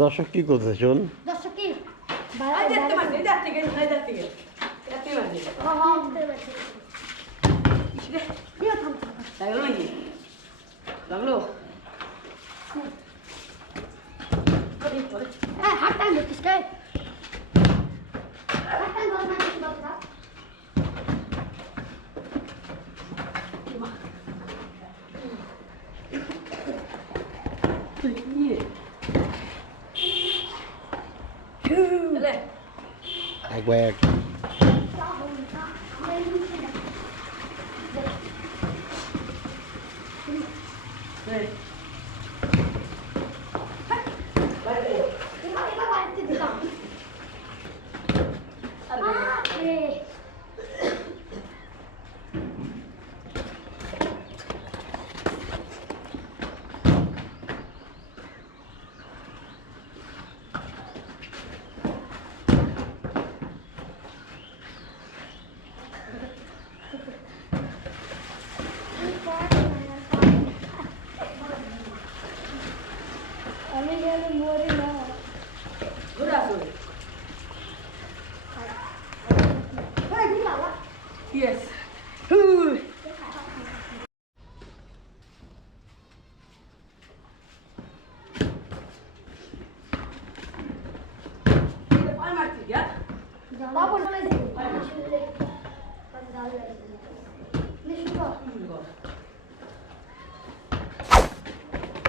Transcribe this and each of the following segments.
দর্শক কি করছে শোন একবার Yes.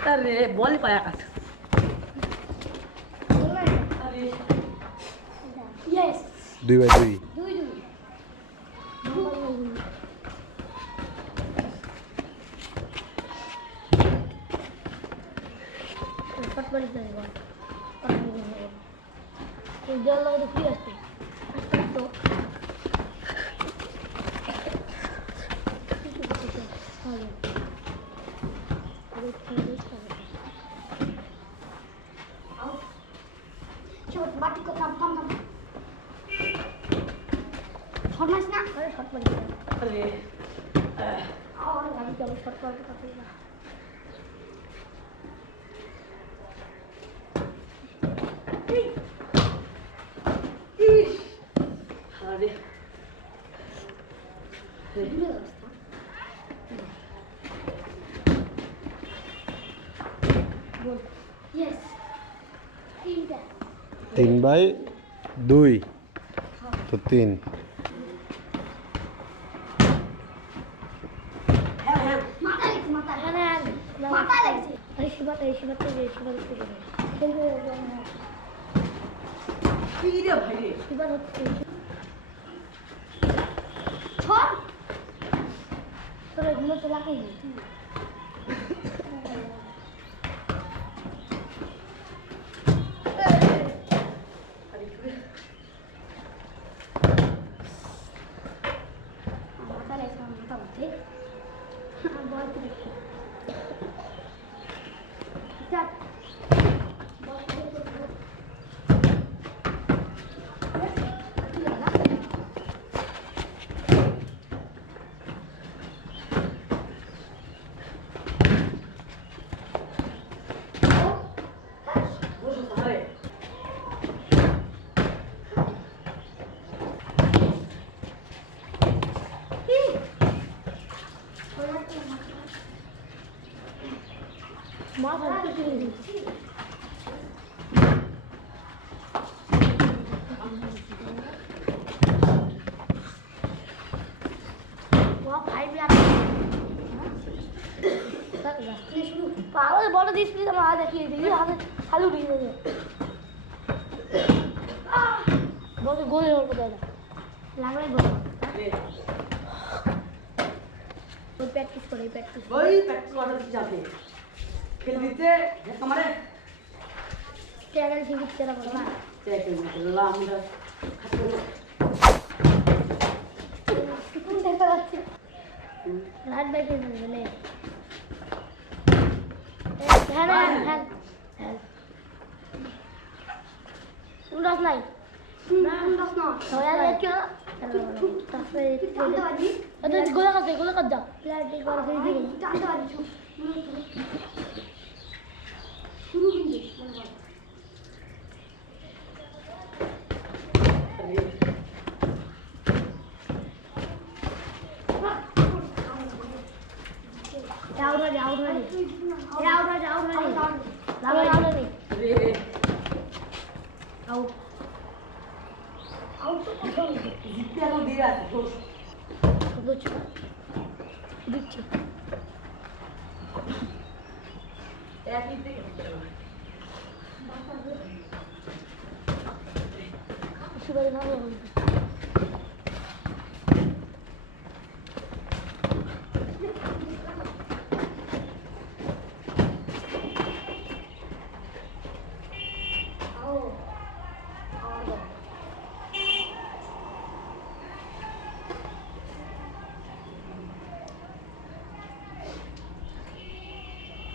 अरे बॉल पाया का Yes. 2x2 Yes. 3/2 तो 3 মা ভাবতে শুরু দিচ্ছি পাগল বড় দিস প্লিজ আমার হাত দেখিয়ে দিই হাতে হালু উঠে যাবে বড় গোলে ওর কথা লাগলাই বড় ওই প্র্যাকটিস করে প্র্যাকটিস করার কি যাবে খেল দিতে আমারে ট্যাগেল ঠিক তেরা বড় না ট্যাগেল লা আমরা কোন দেখা যাচ্ছে রাত বাইকে বলে হ্যাঁ হ্যাঁ হ্যাঁ উড়াস নাই না উড়াস না তোরা দেখো তারপরে টানতে পারবি এটা গোলা কাট যা প্লেয়ার টি করে দিই টানতে পারবি শুরু কিন্তু out ready. Out. জিততে এখন দিয়ে আছে বুঝছো দিচ্ছি একই থেকে সুবাই ভালো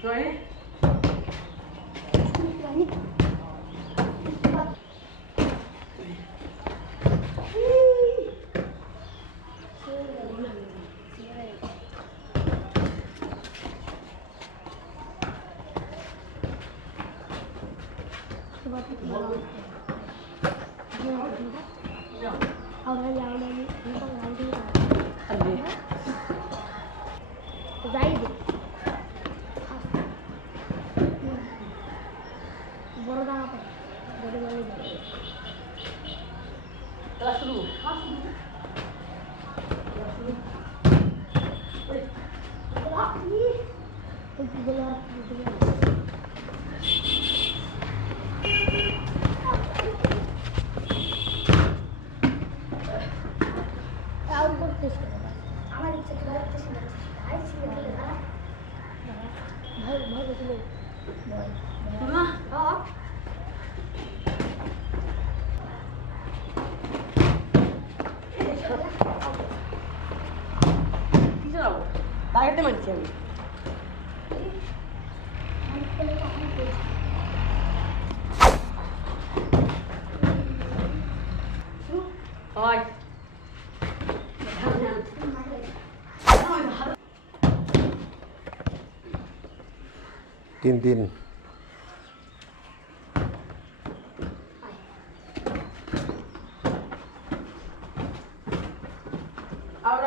Ready? বড় দাঁড়া পায় বড় বলে খেলা শুরু আমার ইচ্ছা ছিল ভাই ভাই ছিল না কি যাও দাঁড়াতে মারছি আমি হয় 3-3 out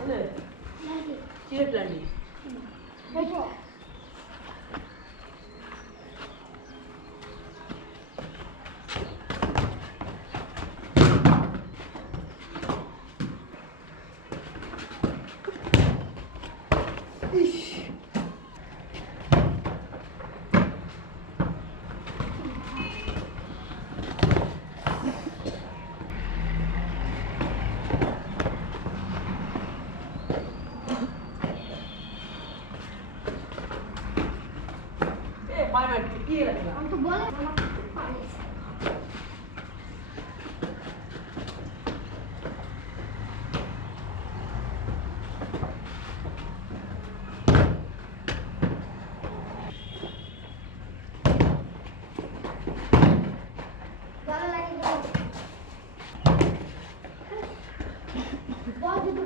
Ole Kire plan ni আমি তো বলে ভালো লাগে বল দিতে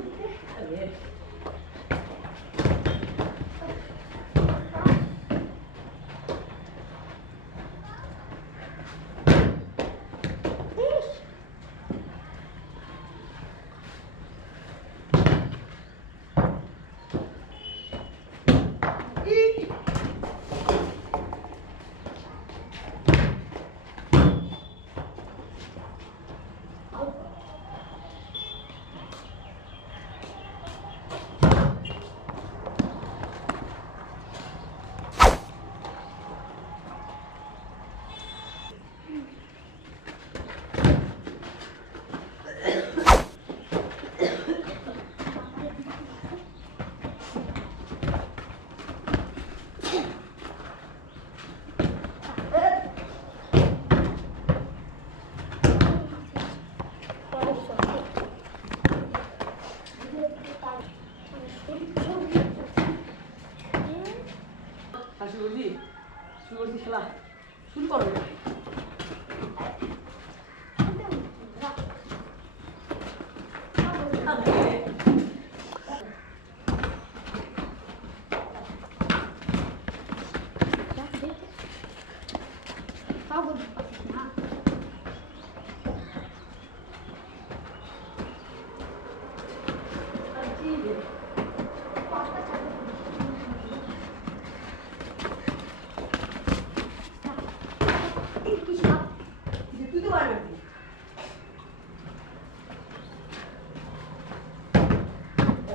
নাকি?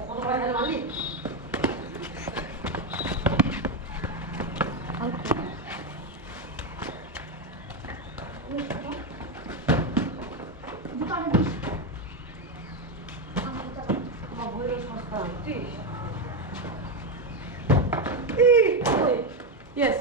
কত বড় খেলা মালিক? আমার বইয়ের সস্তা আনছিস? Yes.